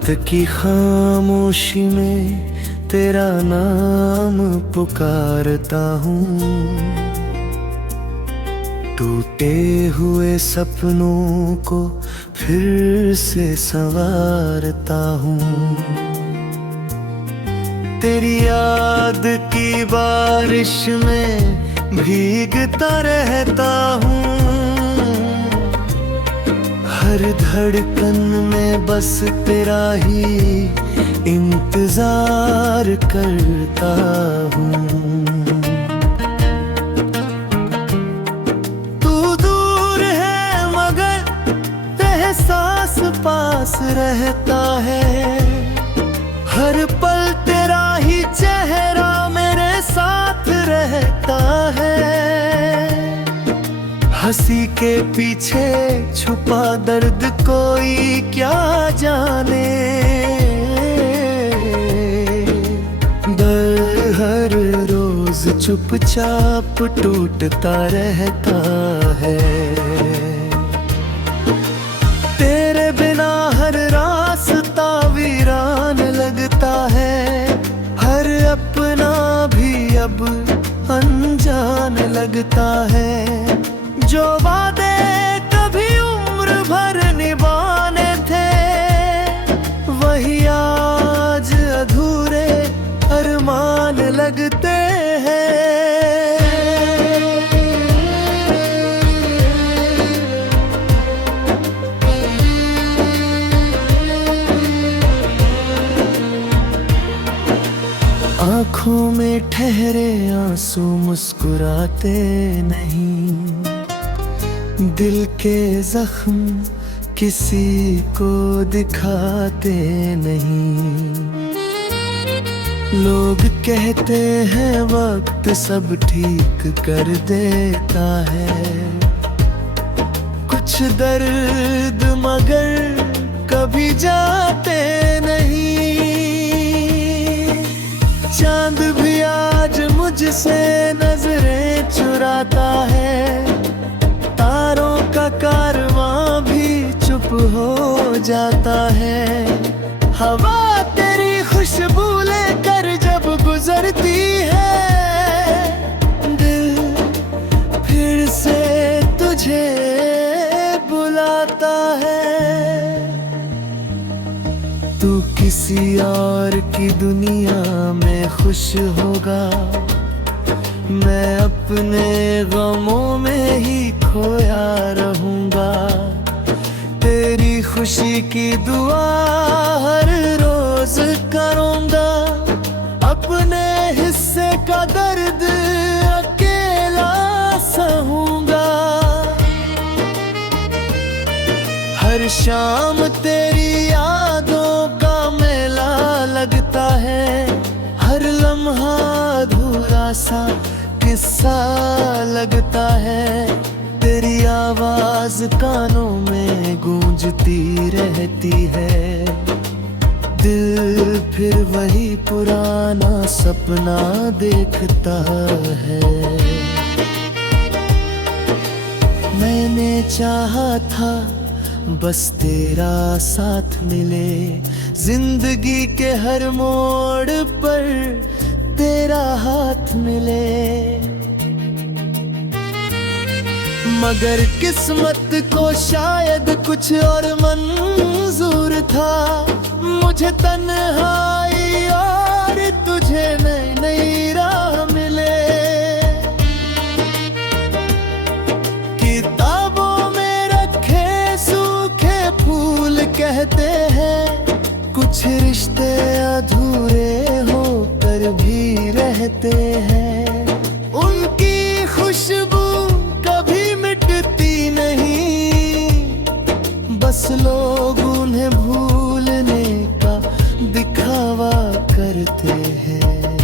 रात की खामोशी में तेरा नाम पुकारता हूँ। टूटे हुए सपनों को फिर से संवारता हूँ। तेरी याद की बारिश में भीगता रहता हूँ। हर धड़कन में बस तेरा ही इंतजार करता हूँ। तू दूर है मगर एहसास पास रहता है। हर पल तेरा ही चेहरा मेरे साथ रहता है। हंसी के पीछे छुपा दर्द कोई क्या जाने। दर्द हर रोज चुपचाप टूटता रहता है। तेरे बिना हर रास्ता वीरान लगता है। हर अपना भी अब अनजान लगता है। जो वादे कभी उम्र भर निभाने थे, वही आज अधूरे अरमान लगते हैं। आँखों में ठहरे आंसू मुस्कुराते नहीं। दिल के जख्म किसी को दिखाते नहीं। लोग कहते हैं वक्त सब ठीक कर देता है। कुछ दर्द मगर कभी जाते नहीं। चांद भी आज मुझसे नजरें चुराता है। तारों का कारवां भी चुप हो जाता है। हवा तेरी खुशबू लेकर जब गुजरती है, दिल फिर से तुझे बुलाता है। तू किसी और की दुनिया में खुश होगा। मैं अपने गमों में ही खोया रहूंगा। तेरी खुशी की दुआ हर रोज करूंगा। अपने हिस्से का दर्द अकेला सहूंगा। हर शाम तेरी यादों का मेला लगता है। हर लम्हा अधूरा सा किस्सा लगता है। तेरी आवाज कानों में गूंजती रहती है। दिल फिर वही पुराना सपना देखता है। मैंने चाहा था बस तेरा साथ मिले। जिंदगी के हर मोड़ पर तेरा हाथ मिले। मगर किस्मत को शायद कुछ और मंजूर था। मुझे तन्हाई और तुझे नई नई राह मिले। किताबों में रखे सूखे फूल कहते हैं, कुछ रिश्ते अधूरे होकर भी रहते हैं। उनकी खुशबू कभी मिटती नहीं। बस लोग उन्हें भूलने का दिखावा करते हैं।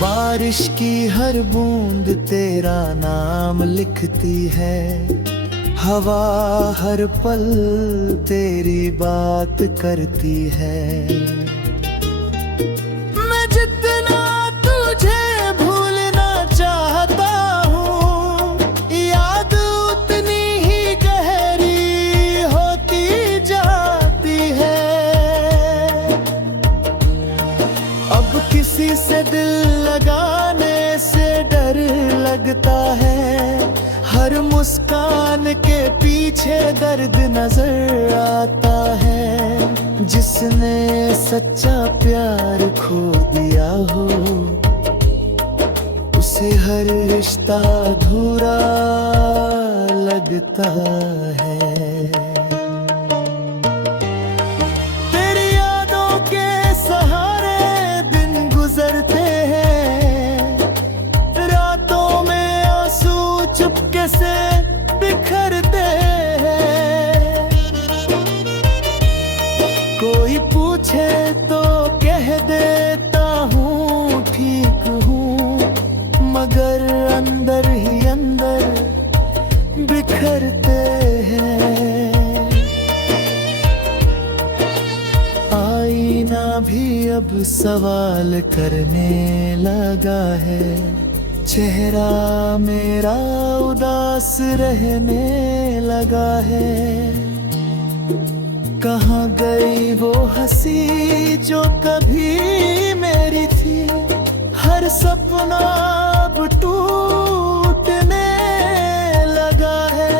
बारिश की हर बूंद तेरा नाम लिखती है। हवा हर पल तेरी बात करती है। मैं जितना तुझे भूलना चाहता हूँ, याद उतनी ही गहरी होती जा से दिल लगाने से डर लगता है, हर मुस्कान के पीछे दर्द नजर आता है। जिसने सच्चा प्यार खो दिया हो, उसे हर रिश्ता अधूरा लगता है। तेरी यादों के सहारे दिन गुजरते हैं, रातों में आंसू चुपके से बिखरते हैं। कोई पूछे तो कह देता हूँ ठीक हूँ, मगर अंदर ही अंदर बिखरते हैं। आईना भी अब सवाल करने लगा है, चेहरा मेरा उदास रहने लगा है। कहाँ गई वो हंसी जो कभी मेरी थी, हर सपना अब टूटने लगा है।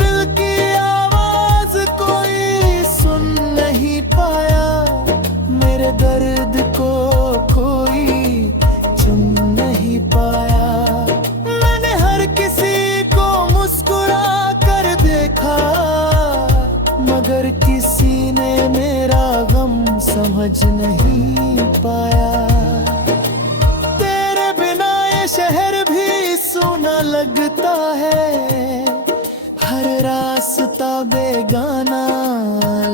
दिल की आवाज कोई सुन नहीं पाया, मेरे दर्द को कोई चुन नहीं पाया। मैंने हर किसी को मुस्कुरा कर देखा, मगर किसी ने मेरा गम समझ नहीं पाया। तेरे बिना ये शहर भी सूना लगता है, हर रास्ता बेगाना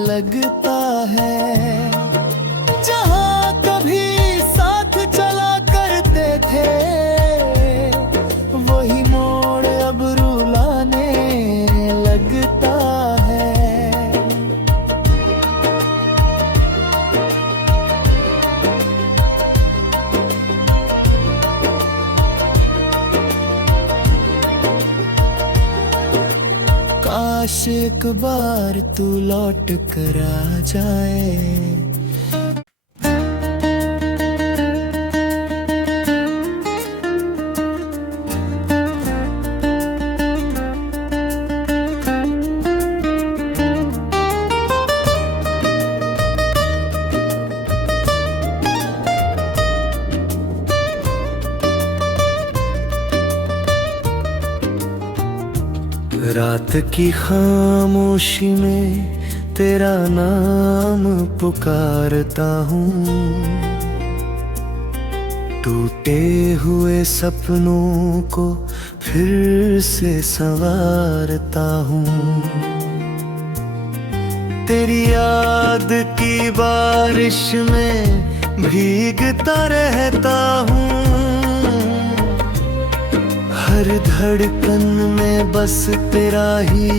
लगता है। जहाँ कभी साथ चला करते थे, वही मोड़ अब रुलाने लगता है। काश एक बार तू लौट कर आ जाए। रात की खामोशी में तेरा नाम पुकारता हूँ, टूटे हुए सपनों को फिर से संवारता हूँ। तेरी याद की बारिश में भीगता रहता हूँ, हर धड़कन में बस तेरा ही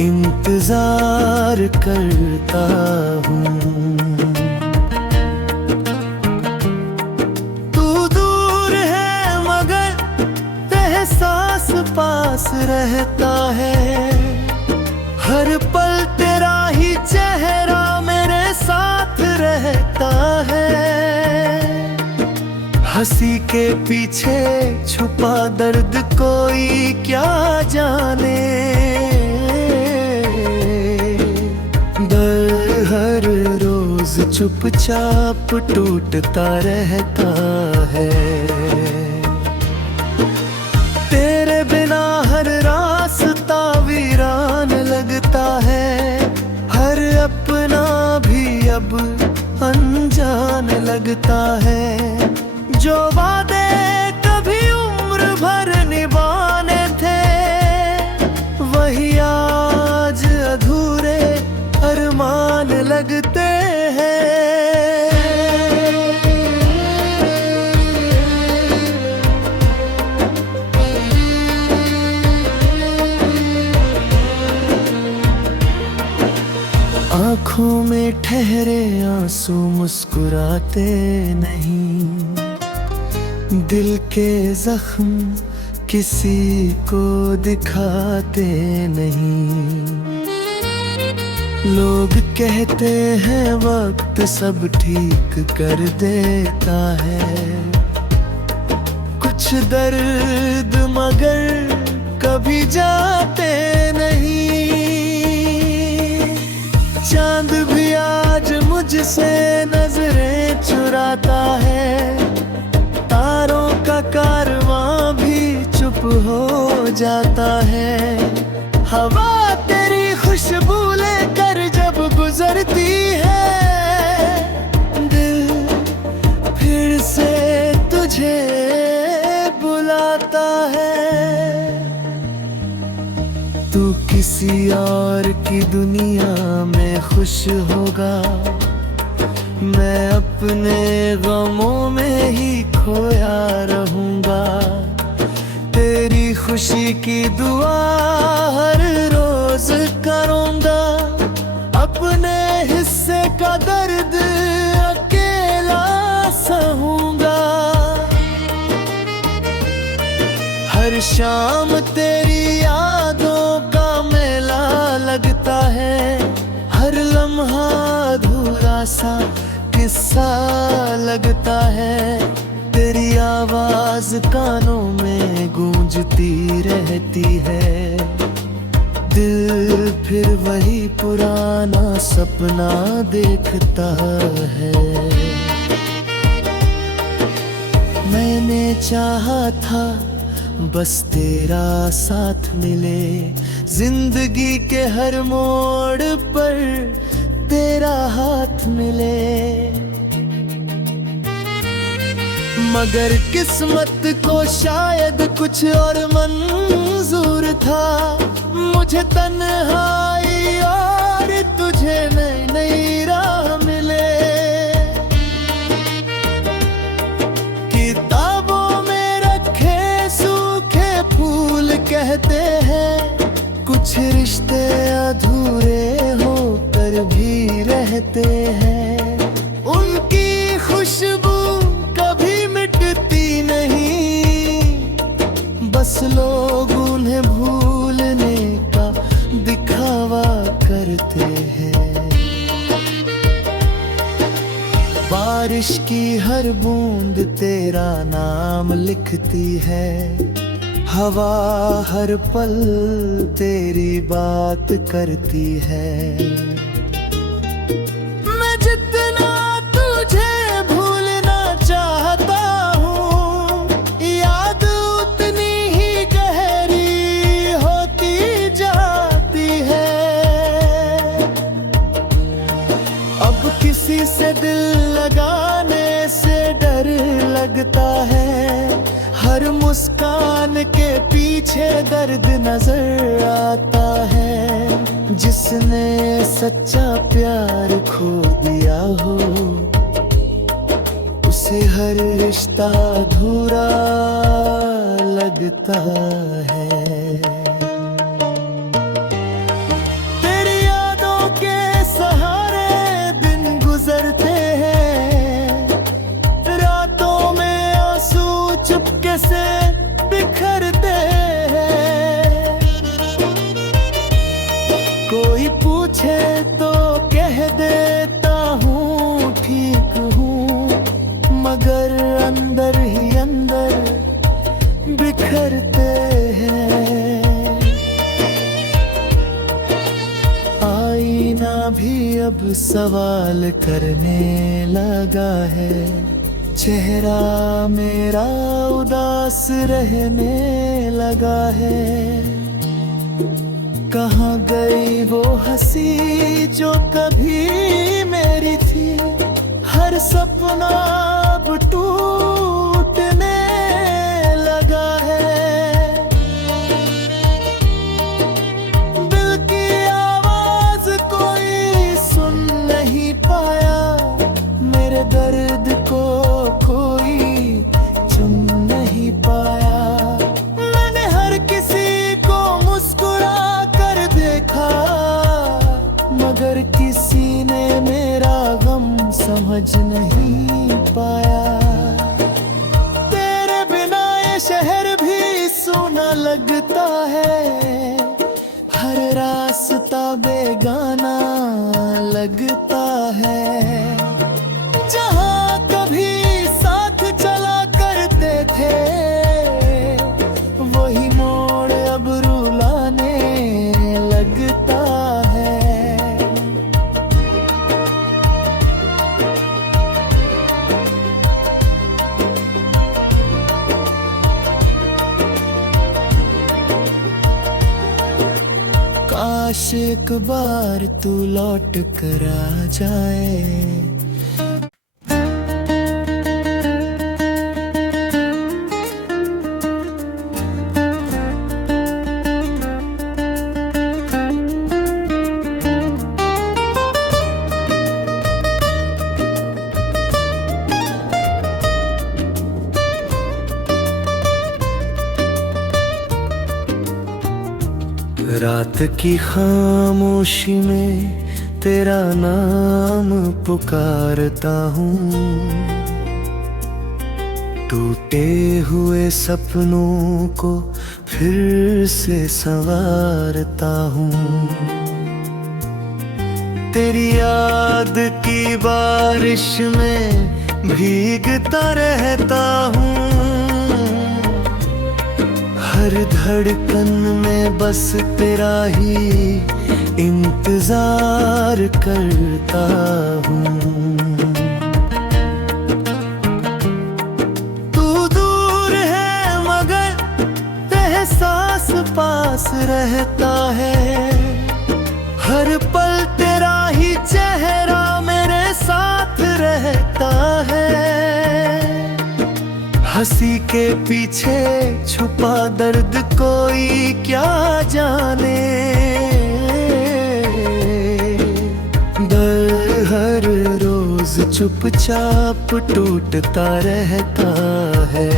इंतजार करता हूँ। तू दूर है मगर एहसास पास रहता है, हर पल तेरा ही चेहरा मेरे साथ रहता है। हंसी के पीछे छुपा दर्द कोई क्या जाने, दर्द हर रोज चुपचाप टूटता रहता है। तेरे बिना हर रास्ता वीरान लगता है, हर अपना भी अब अनजान लगता है। जो वादे कभी उम्र भर निभाने थे, वही आज अधूरे अरमान लगते हैं। आँखों में ठहरे आंसू मुस्कुराते नहीं, दिल के जख्म किसी को दिखाते नहीं। लोग कहते हैं वक्त सब ठीक कर देता है, कुछ दर्द मगर कभी जाते नहीं। चांद भी आज मुझसे नजरें चुराता है, तारों का कारवां भी चुप हो जाता है। हवा तेरी खुशबू लेकर जब गुजरती है, दिल फिर से तुझे बुलाता है। तू किसी और की दुनिया में खुश होगा, मैं अपने गमों में ही खोया रहूंगा। तेरी खुशी की दुआ हर रोज करूंगा, अपने हिस्से का दर्द अकेला सहूंगा। हर शाम तेरी यादों का मेला लगता है, हर लम्हा अधूरा सा किस्सा लगता है। तेरी आवाज कानों में गूंजती रहती है, दिल फिर वही पुराना सपना देखता है। मैंने चाहा था बस तेरा साथ मिले, जिंदगी के हर मोड़ पर तेरा हाथ मिले। मगर किस्मत को शायद कुछ और मंजूर था, मुझे तन्हाई और तुझे नई नई राह मिले। किताबों में रखे सूखे फूल कहते हैं, कुछ रिश्ते अधूरे होकर भी रहते हैं। उनकी खुशबू कभी मिटती नहीं, बस लोग उन्हें भूलने का दिखावा करते हैं। बारिश की हर बूंद तेरा नाम लिखती है, हवा हर पल तेरी बात करती है। मैं जितना तुझे भूलना चाहता हूँ, याद उतनी ही गहरी होती जाती है। अब किसी से दिल लगाने से डर लगता है, हर मुस्कान के पीछे दर्द नजर आता है। जिसने सच्चा प्यार खो दिया हो, उसे हर रिश्ता अधूरा लगता है। तेरी यादों के सहारे दिन गुजरते हैं, रातों में आंसू चुपके से बिखरते हैं। कोई पूछे तो कह देता हूँ ठीक हूँ, मगर अंदर ही अंदर बिखरते हैं। आईना भी अब सवाल करने लगा है, चेहरा मेरा उदास रहने लगा है। कहाँ गई वो हंसी जो कभी मेरी थी, हर सपना अब टूटने लगा है। दिल की आवाज कोई सुन नहीं पाया, मेरे दर्द को कोई चुन नहीं पाया। मैंने हर किसी को मुस्कुरा कर देखा, मगर किसी ने मेरा गम समझ नहीं पाया। तेरे बिना ये शहर भी सूना लगता है, हर रास्ता बेगाना लगता है। जहाँ कभी साथ चला करते थे, वही मोड़ अब रुलाने लगता है। काश एक बार तू लौट कर आ जाए। रात की खामोशी में तेरा नाम पुकारता हूँ, टूटे हुए सपनों को फिर से संवारता हूँ। तेरी याद की बारिश में भीगता रहता हूँ, हर धड़कन में बस तेरा ही इंतजार करता हूँ। तू दूर है मगर एहसास पास रहता है, हर पल तेरा ही चेहरा मेरे साथ रहता है। हंसी के पीछे छुपा दर्द कोई क्या जाने, दर्द हर रोज चुपचाप टूटता रहता है।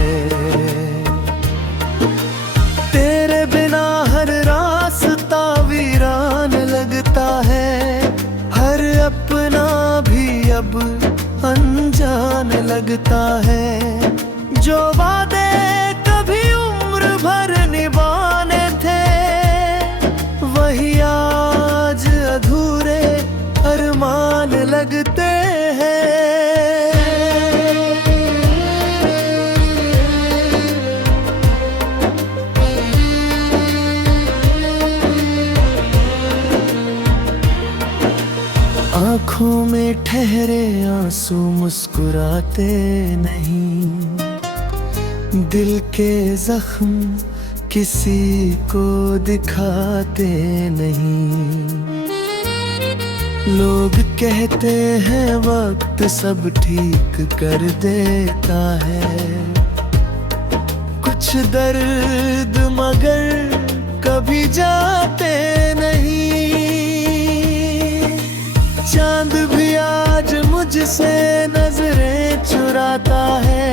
तेरे बिना हर रास्ता वीरान लगता है, हर अपना भी अब अनजान लगता है। जो वादे कभी उम्र भर निभाने थे, वही आज अधूरे अरमान लगते हैं। आँखों में ठहरे आंसू मुस्कुराते नहीं, दिल के जख्म किसी को दिखाते नहीं। लोग कहते हैं वक्त सब ठीक कर देता है, कुछ दर्द मगर कभी जाते नहीं। चांद भी आज मुझसे नजरें चुराता है,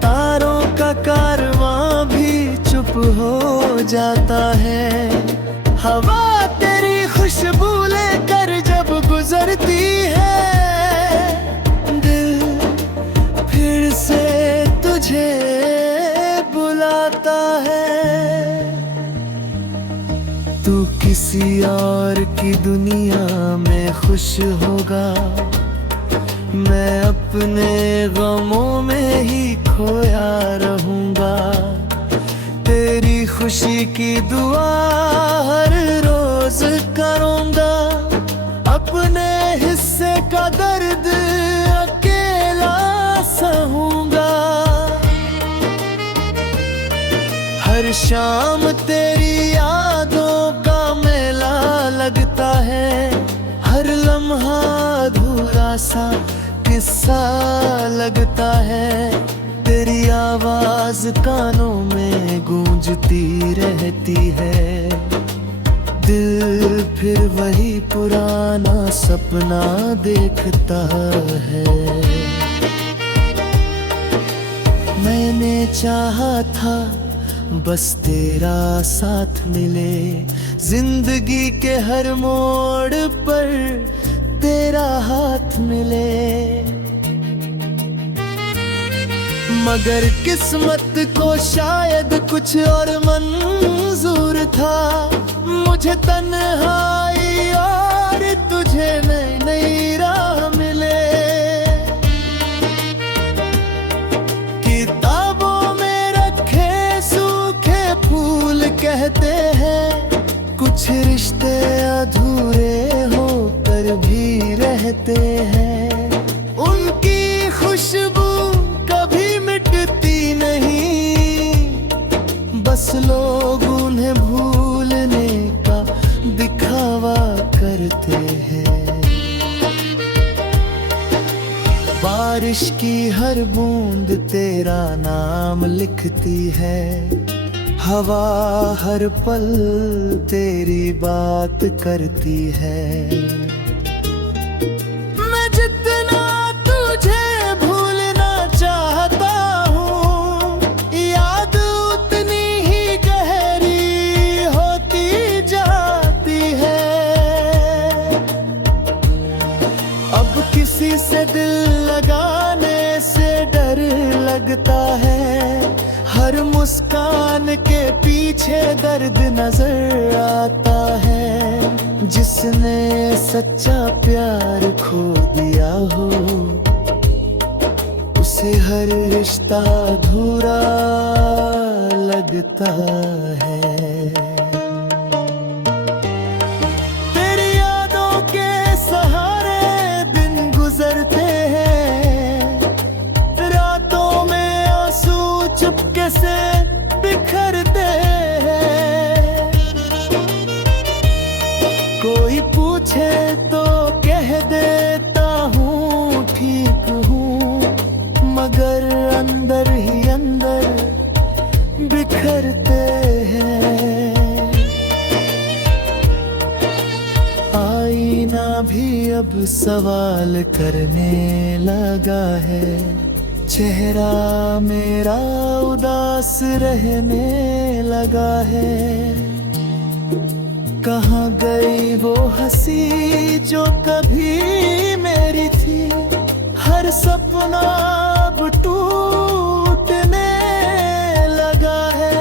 तारों का कारवां भी चुप हो जाता है। हवा तेरी खुशबू लेकर जब गुजरती है, दिल फिर से तुझे बुलाता है। तू किसी और की दुनिया में खुश होगा, मैं अपने गमों में ही खोया रहूंगा। तेरी खुशी की दुआ हर रोज करूंगा, अपने हिस्से का दर्द अकेला सहूंगा। हर शाम तेरी यादों का मेला लगता है, हर लम्हा अधूरा सा किस्सा लगता है। तेरी आवाज कानों में गूंजती रहती है, दिल फिर वही पुराना सपना देखता है। मैंने चाहा था बस तेरा साथ मिले, जिंदगी के हर मोड़ पर तेरा हाथ मिले। मगर किस्मत को शायद कुछ और मंजूर था। मुझे तन्हाई और तुझे नई नई राह मिले। किताबों में रखे सूखे फूल कहते हैं कुछ रिश्ते अधूरे होकर भी रहते हैं। उनकी खुशबू कभी मिटती नहीं, बस लोग उन्हें भूलने का दिखावा करते हैं। बारिश की हर बूंद तेरा नाम लिखती है, हवा हर पल तेरी बात करती है। मैं जितना तुझे भूलना चाहता हूँ, याद उतनी ही गहरी होती जाती है। अब किसी से दिल लगाने से डर लगता है, हर मुस्कान के पीछे दर्द नजर आता है। जिसने सच्चा प्यार खो दिया हो, उसे हर रिश्ता अधूरा लगता है। तेरी यादों के सहारे दिन गुजरते हैं, रातों में आंसू चुपके से बिखरते हैं। कोई पूछे तो कह देता हूँ ठीक हूँ, मगर अंदर ही अंदर बिखरते हैं। आईना भी अब सवाल करने लगा है, चेहरा मेरा उदास रहने लगा है। कहाँ गई वो हंसी जो कभी मेरी थी, हर सपना अब टूटने लगा है।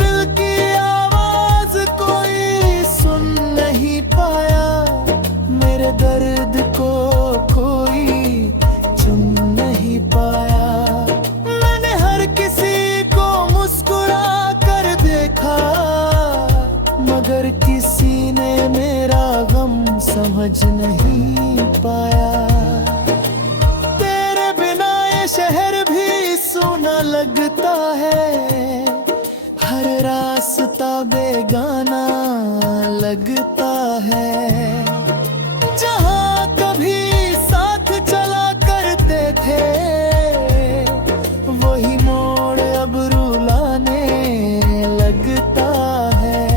दिल की आवाज कोई सुन नहीं पाया, मेरे दर्द को कोई चुन नहीं पाया। मैंने हर किसी को मुस्कुरा कर देखा, मगर किसी ने मेरा गम समझ नहीं पाया। तेरे बिना ये शहर भी सूना लगता है, हर रास्ता बेगाना लगता है। जहाँ कभी साथ चला करते थे, वही मोड़ अब रुलाने लगता है।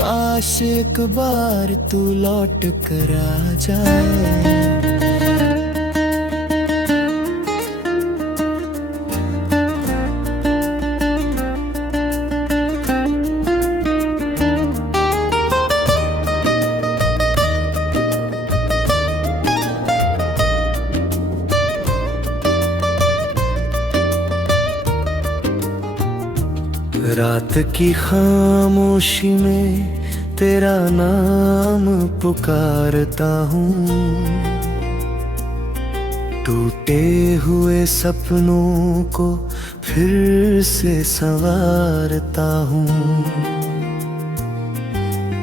काश एक बार तू लौट कर आ जाए। रात की खामोशी में तेरा नाम पुकारता हूँ, टूटे हुए सपनों को फिर से संवारता हूँ।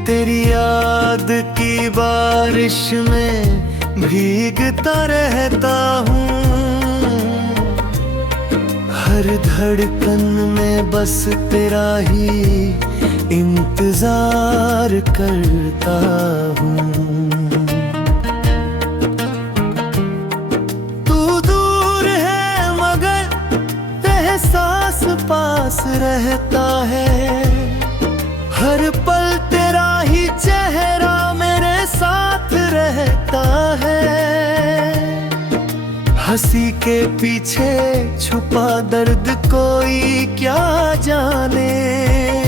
तेरी याद की बारिश में भीगता रहता हूँ, हर धड़कन में बस तेरा ही इंतजार करता हूँ। तू दूर है मगर एहसास पास रहता है, हर पल तेरा ही चेहरा मेरे साथ रहता है। हंसी के पीछे छुपा दर्द कोई क्या जाने।